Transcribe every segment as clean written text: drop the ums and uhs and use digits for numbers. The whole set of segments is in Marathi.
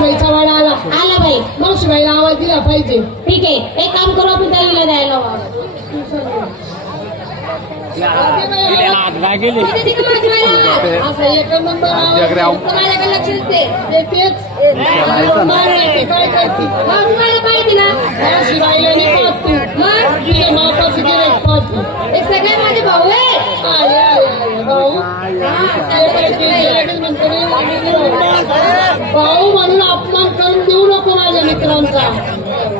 मावशीबाईचा वाडा आला. आला बाई. मावशीबाईला आवाज दिला पाहिजे. ठीक आहे, एक काम करू आपण ताईला द्यायला लावू. गेली किती का मावशीबाईला आवाज? असा एक नंबर आवाज. तुम्हाला लक्ष देते तेच मारायचे काय करते. मग तुम्हाला पाहिजे ना. मावशीबाईला नाही पाहत तू. मग तुझ्या मापाचं गिऱ्हाईक पाहत तू. एक सगळे माझे भाऊ आहे. आले, आले, आले. भाऊ भाऊ म्हणून अपमान करून देऊ नको माझ्या मित्रांचा.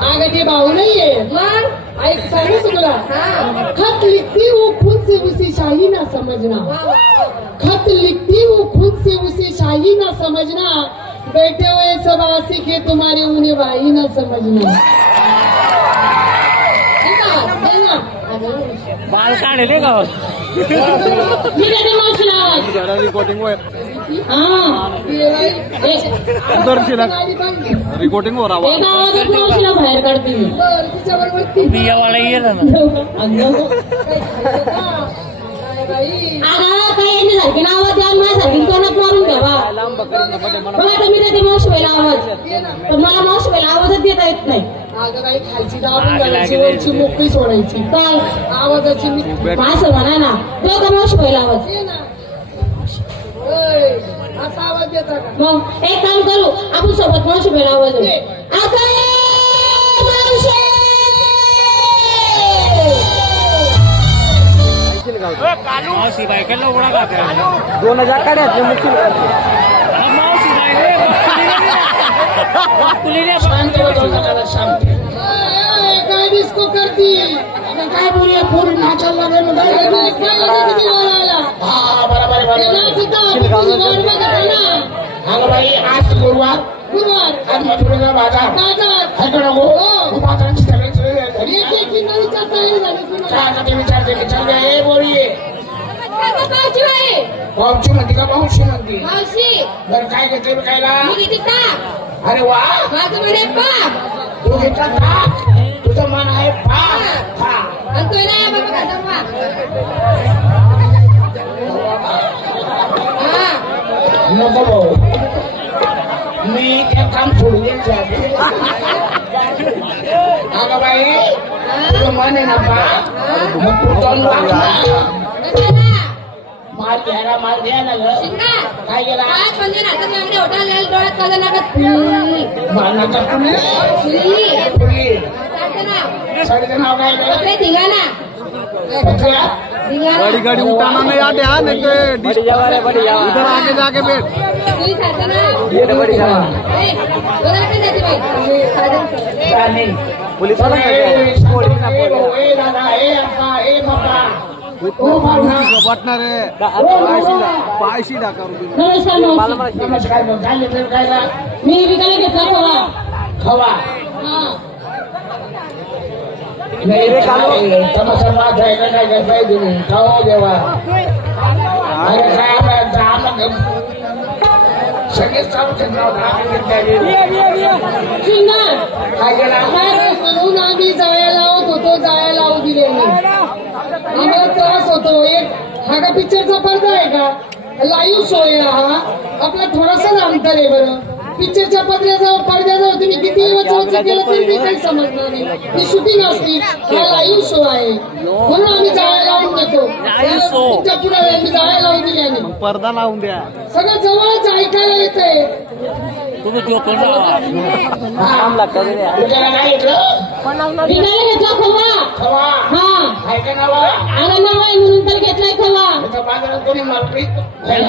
अगं ते भाऊ नाहीये. मग ऐक सांगू तुला. खत लिखती वो खुद से उसे शाही ना समझना. खत लिखती वो खुद से उसे शाही ना समझना. बैठे हुए सब आशिक है तुम्हारे उन्हें भाई ना समझना. बाल काढले का मी त्याच्या मावशीला आवाज. रिकॉर्डिंग रिकॉर्डिंग वर आवाज एका आवाजात मावशीला बाहेर काढते मी. बियावाला येलं ना आता काही यांनी सारखी आवाज द्या, माझ्यासारखी तोंडात मारून घ्यावा. बघा तुम्ही त्याची मावशीला आवाज, पण मला मावशीला आवाजच देता येत नाही. अगं बाई खालची दाबून घालायची, वरची मोकळी सोडायची. काय आवाजाची असं म्हणा ना, तो का मावशीला आवाज. असा आवाज देता का? मग एक काम करू, आपण सोबत मावशीला आवाज देऊ. आता मावशी मावशी बायकाला उघडा का 2000 काढ्यातले मुख्य मावशी शांत बजावला शांत. काय डिस्को करती? काय बोलूया पोरी नाचायला लागले मग काय किती वेळ आला? हा बरोबर अगं बाई आज गुरुवार आज मथुरेला बाजार बाजारांची सगळी सोय झाली. विचारते बोरी मावशी म्हणते का मावशी म्हणते. बरं काय घेते खायला? अरे वा तू घेतला ताक, तुझं मन आहे पाक. नको भाऊ, मी ते काम सोडून द्यायचं. अगं बाई तुझं मन आहे ना पाक, मग तू दोन माल घ्यायला माल द्यायला ग. काय गेला माल नका फुली साडीचं नाव काय धिंगाणा गाड़ी गाड़ी उठाना नहीं आते हाँ नहीं तो इधर आके जाके बैठ पुलिस पटणार आहे पायशी टाका. नमस्कार मी विकायला घेतला खवा. खवा तमाशा माझा आहे काय काय पाहिजे खाऊ देवा. अरे काय सगळे चालू काय केला म्हणून आम्ही जायला लावत होतो, जायला लावू दिले नाही. आम्हाला त्रास होतो. एक हा का पिक्चरचा पडदा आहे का? लाईव्ह शो आहे हा आपला. थोडासा अंतर आहे बरं. पिक्चरच्या पडद्याजवळ तुम्ही किती वचवच केलं तरी ते काही समजणार नाही. ती शूटिंग असते, हा लाईव्ह शो आहे म्हणून आम्ही जायला लावून देतो. पिक्चर पुढे आम्ही जायला लावून दिले नाही. पडदा लावून द्या. सगळं जवळच ऐकायला येतंय. तुम्ही जो तुझ्याला काय घेतलं? विकायला घेतला खवा. खवा हा ऐका नावा आला नाव आहे म्हणून तर घेतलाय खवा. बाजारात कोणी मालकी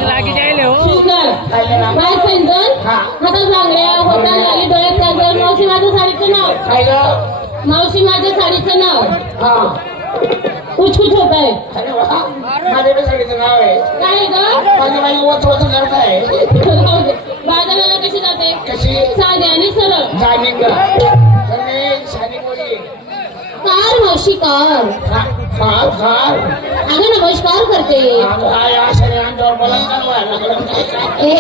लागी जायले हो शुगर काय पेंजन हातात बांगड्या होतात लागली डोळ्यात काजळ. मावशी माझ्या साडीचं नाव काय ग? मावशी माझ्या साडीचं नाव हा कुछ कुछ होत आहे. अरे वा माझ्या साडीचं नाव आहे. काय ग माझ्या बाई वच करत आहे. बाजाराला कशी जाते? कशी? साधी आणि सरळ. जाणी ग शादी बोली कार मावशी कार. फार फार अगं नमस्कार करते. ए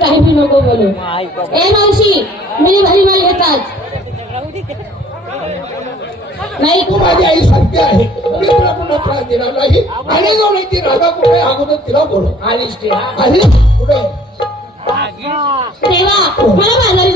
काही बी नको बोलू. ए मावशी मी भारी माल घेतात नाही. तू माझी आई सत्य आहे. मी तुला पुन्हा त्रास देणार नाही. आणि जाऊन ती राधा कुठे अगोदर तिला बोल. आलीस ती आली कुठे तेव्हा मला बाजारी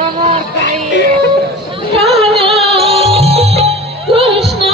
राधा कृष्ण